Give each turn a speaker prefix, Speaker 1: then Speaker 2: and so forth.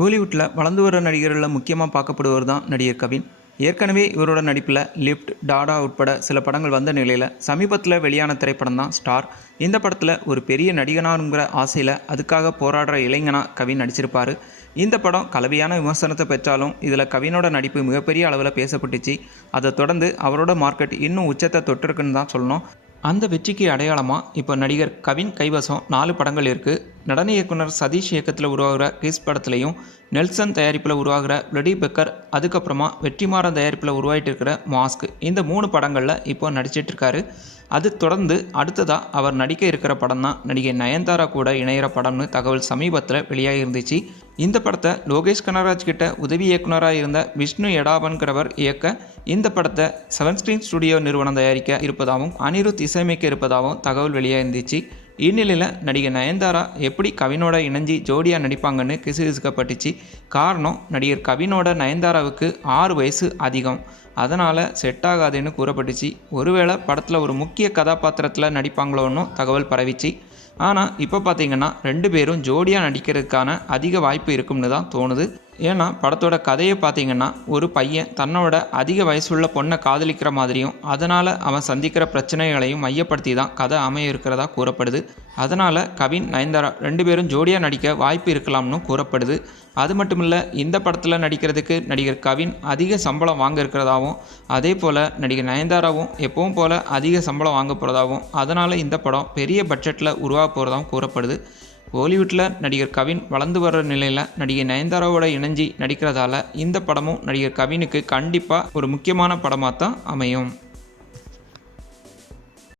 Speaker 1: கோலிவுட்டில் வளர்ந்து வர நடிகர்களில் முக்கியமாக பார்க்கப்படுவர் தான் நடிகர் கவின். ஏற்கனவே இவரோட நடிப்பில் லிஃப்ட் டாடா உட்பட சில படங்கள் வந்த நிலையில் சமீபத்தில் வெளியான திரைப்படம் தான் ஸ்டார் இந்த படத்தில் ஒரு பெரிய நடிகனாருங்கிற ஆசையில் அதுக்காக போராடுற இளைஞனா கவின் நடிச்சிருப்பார். இந்த படம் கலவையான விமர்சனத்தை பெற்றாலும் இதில் கவினோட நடிப்பு மிகப்பெரிய அளவில் பேசப்பட்டுச்சு. அதை தொடர்ந்து அவரோட மார்க்கெட் இன்னும் உச்சத்தை தொட்டிருக்குன்னு தான் சொல்லணும். அந்த வெற்றிக்கு அடையாளமாக இப்போ நடிகர் கவின் கைவசம் நாலு படங்கள் இருக்குது நடன இயக்குனர் சதீஷ் இயக்கத்தில் உருவாகிற கிஸ் படத்துலையும் நெல்சன் தயாரிப்பில் உருவாகிற பிளடி பெக்கர் அதுக்கப்புறமா வெற்றிமாறன் தயாரிப்பில் உருவாகிட்டு இருக்கிற மாஸ்க். இந்த மூணு படங்களில் இப்போ நடிச்சிட்டு இருக்காரு. அது தொடர்ந்து அடுத்ததாக அவர் நடிக்க இருக்கிற படம் தான் நடிகை நயன்தாரா கூட இணையிற படம்னு தகவல் சமீபத்தில் வெளியாகி இருந்துச்சு. இந்த படத்தை லோகேஷ் கனராஜ் கிட்ட உதவி இயக்குனராக இருந்த விஷ்ணு எடாபன்கிறவர் இயக்க இந்த படத்தை செவன் ஸ்க்ரீன் ஸ்டுடியோ நிறுவனம் தயாரிக்க இருப்பதாகவும் அனிருத் இசையமைக்க இருப்பதாகவும் தகவல் வெளியாயிருந்துச்சு. இந்நிலையில் நடிகை நயன்தாரா எப்படி கவினோட இணைஞ்சி ஜோடியாக நடிப்பாங்கன்னு கிசுகிசுக்கப்பட்டுச்சு. காரணம் நடிகர் கவினோட நயன்தாராவுக்கு ஆறு வயசு அதிகம். அதனால் செட் ஆகாதுன்னு கூறப்பட்டுச்சு. ஒருவேளை படத்தில் ஒரு முக்கிய கதாபாத்திரத்தில் நடிப்பாங்களோன்னு தகவல் பரவிச்சு. ஆனால் இப்போ பார்த்தீங்கன்னா ரெண்டு பேரும் ஜோடியாக நடிக்கிறதுக்கான அதிக வாய்ப்பு இருக்கும்னு தான் தோணுது. ஏன்னா படத்தோட கதையை பார்த்தீங்கன்னா ஒரு பையன் தன்னோட அதிக வயசுள்ள பொண்ணை காதலிக்கிற மாதிரியும் அதனால் அவன் சந்திக்கிற பிரச்சனைகளையும் மையப்படுத்தி தான் கதை அமைய இருக்கிறதா கூறப்படுது. அதனால் கவின் நயன்தாரா ரெண்டு பேரும் ஜோடியாக நடிக்க வாய்ப்பு இருக்கலாம்னு கூறப்படுது. அது மட்டும் இல்லை இந்த படத்தில் நடிக்கிறதுக்கு நடிகர் கவின் அதிக சம்பளம் வாங்க இருக்கிறதாகவும் அதே போல் நடிகர் நயன்தாராவும் எப்பவும் போல் அதிக சம்பளம் வாங்க போகிறதாவும் அதனால் இந்த படம் பெரிய பட்ஜெட்டில் உருவாக போகிறதாவும் கூறப்படுது. ஹாலிவுட்டில் நடிகர் கவின் வளர்ந்து வர்ற நிலையில் நடிகை நயன்தாராவோட இணைஞ்சி நடிக்கிறதால இந்த படமும் நடிகர் கவினுக்கு கண்டிப்பாக ஒரு முக்கியமான படமாக தான் அமையும்.